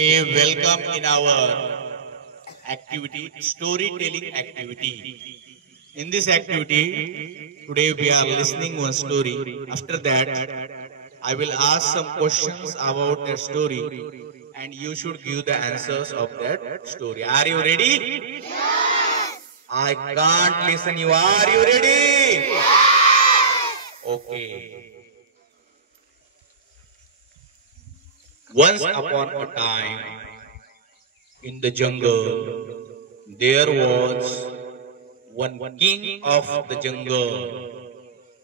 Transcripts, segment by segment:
Okay, welcome in our activity, storytelling activity. In this activity, today we are listening one story. After that, I will ask some questions about that story and you should give the answers of that story. Are you ready? I can't listen you. Are you ready? Okay. Once upon a time, in the jungle, there was one king of the jungle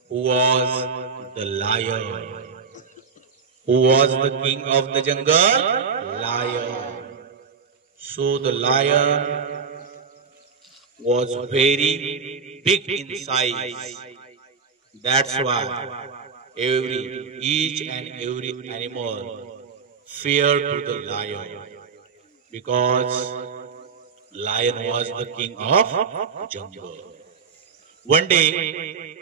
who was the lion. Who was the king of the jungle? Lion. So the lion was very big in size. That's why each and every animal feared to the lion because lion was the king of jungle. One day,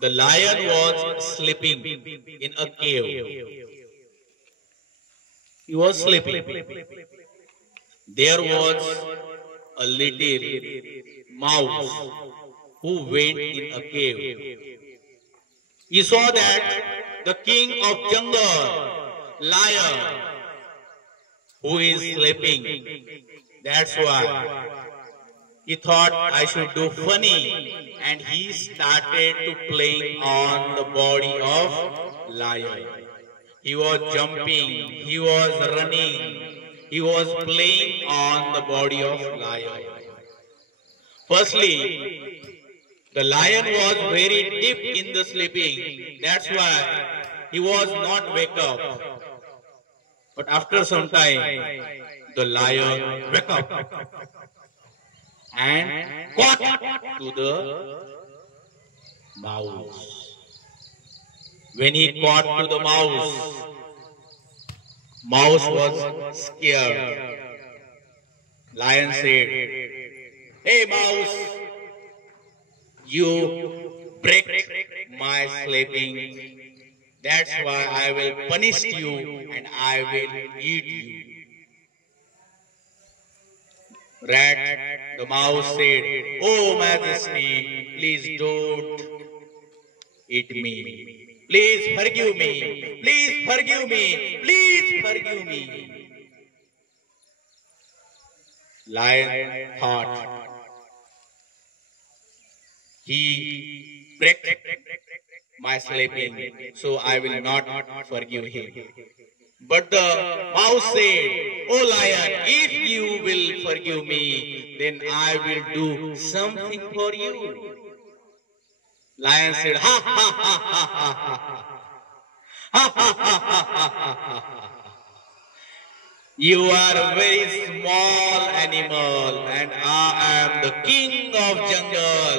the lion was sleeping in a cave. He was sleeping. There was a little mouse who went in a cave. He saw that the king of jungle, lion, who is sleeping. That's why he thought I should do funny, and he started to playing on the body of lion. He was jumping, he was running, he was playing on the body of lion. Firstly, the lion was very deep in the sleeping. That's why he was not wake up. But after some time, the lion wake up and caught to the mouse. When he caught to the mouse was scared. Lion said, "Hey mouse, you break my sleeping. That's why I will punish you and I will eat you." Rat, the mouse said, "Oh Majesty, please don't eat me. Please forgive me. Please forgive me. Please forgive me." Lion thought, he break my sleeping, so I will not forgive him. But the mouse said, "Oh lion, if you will forgive me, then I will do something for you." Lion said, "Ha ha ha ha ha ha ha ha ha ha ha. You are a very small animal and I am the king of jungle.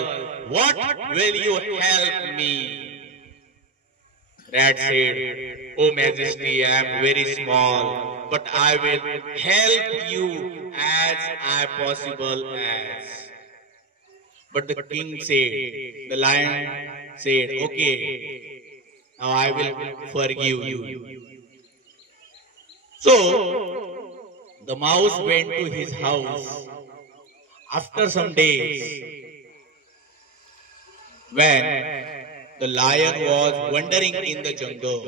What will you help me?" Rat said, "Oh Majesty, I am very small, but I will help you as I possible as." But the king said, the lion said, "Okay, now I will forgive you." So, the mouse went to his house. After some days, when the lion was wandering in the jungle,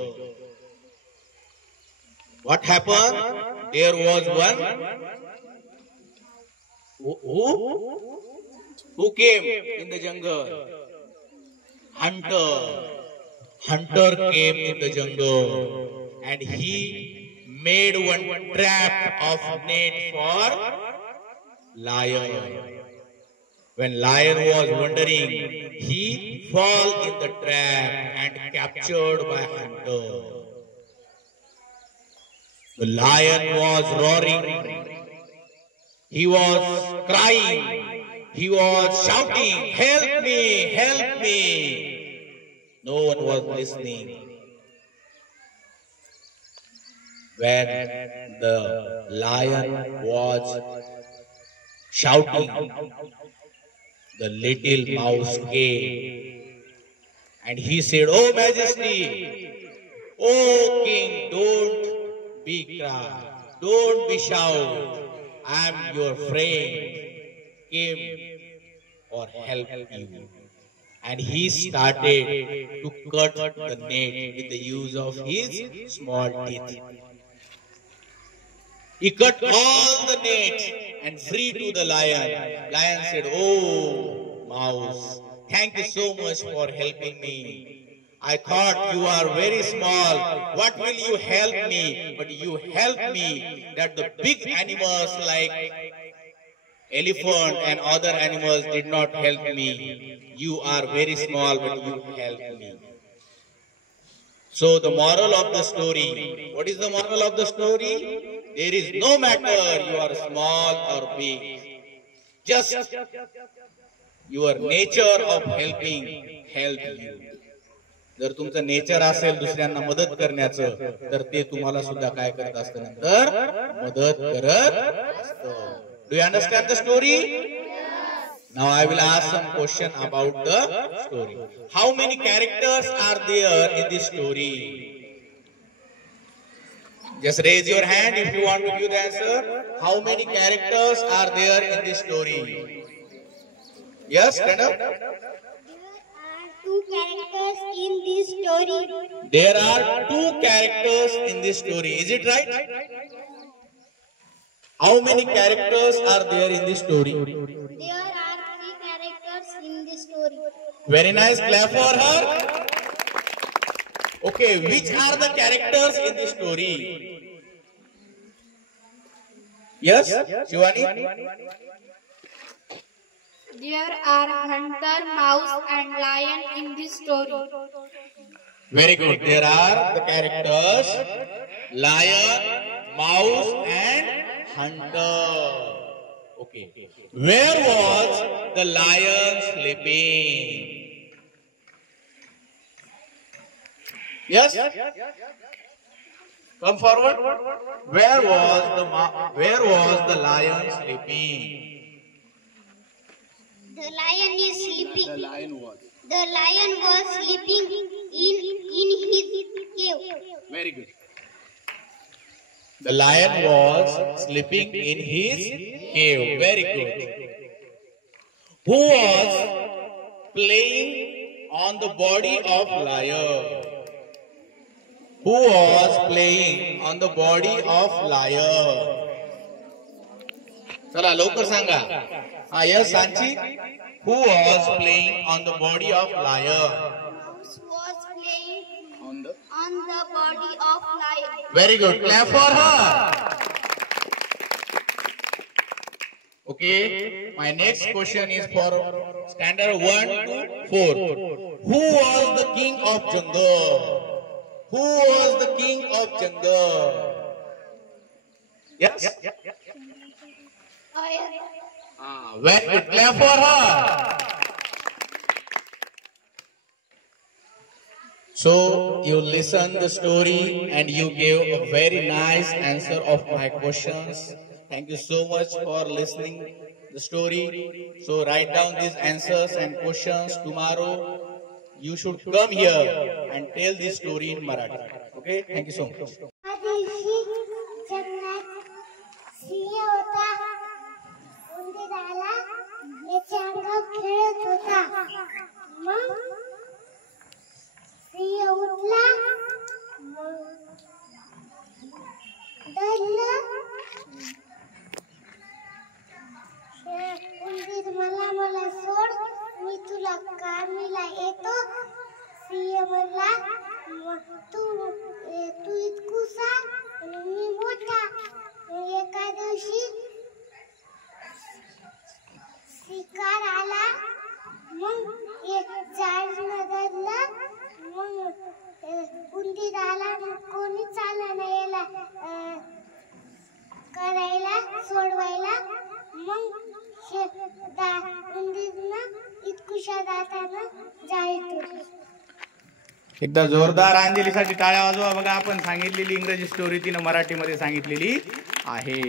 what happened? There was one who came in the jungle. Hunter. Hunter came in the jungle and he made one trap of net for lion. When lion was wandering, he fell in the trap and captured by hunter. The lion was roaring. He was crying. He was shouting, "Help me! Help me!" No one was listening. When the lion was shouting, the little mouse came and he said, "Oh Majesty, oh King, don't be cry. Don't be shout. I am your friend. Came or help you. And he started to cut the net with the use of his small teeth. He cut all the net and free to the lion. Lion said, "Oh, mouse, thank you so much for helping me. I thought you are very small. What will you help me? But you helped me that the big animals like elephant and other animals did not help me. You are very small, but you helped me." So the moral of the story, what is the moral of the story? There is no matter you are small or big. Just your nature of helping help you. जर तुमचं nature असेल दुसऱ्यांना मदत करण्याचं तर ते तुम्हाला सुद्धा काय करत असतं नंतर मदत करत असतं. Do you understand the story? Now I will ask some question about the story. How many characters are there in this story? Just raise your hand if you want to give the answer. How many characters are there in this story? Yes, stand up. Two characters in this story. There are two characters in this story. Is it right? How many characters are there in this story? There are three characters in this story. Very nice. Clap for her. Okay, which are the characters in this story? Yes, Shivani? There are hunter, mouse and lion in this story. Very good. There are the characters lion, mouse and hunter. Okay. Where was the lion sleeping? Yes? Come forward. Where was the lion sleeping? The lion is sleeping. The lion was sleeping in his cave. Very good. The lion was sleeping in his cave. Very good. Who was playing on the body of lion? Who was playing on the body of lion? चला लवकर सांगा. Yes, Sanchi. Who was playing on the body of lion? Mouse was playing on the body of lion. Very good. Clap for her. Okay. My next question is for standard 1 to 4. Who was the king of jungle? Who was the king of jungle? Yes? Very good. Clap for her. So you listened the story and you gave a very nice answer of my questions. Thank you so much for listening the story. So write down these answers and questions. Tomorrow you should come here and tell this story in Marathi. Okay? Thank you so much. मला सोड मी तुला कामीला येतो. सिंह म्हणला तू इतकुसा मी मोठा. एका दिवशी शिकार आला. मग एक झाड नदरलं. मग उंदीर आला. कोणी चाललं नाही याला करायला सोडवायला. मग उंदीरनं इतकुशा दातानं जाळी तोडली. एकदा जोरदार अंजलीसाठी टाळ्या वाजवा. बघा आपण सांगितलेली इंग्रजी स्टोरी तिनं मराठीमध्ये सांगितलेली आहे.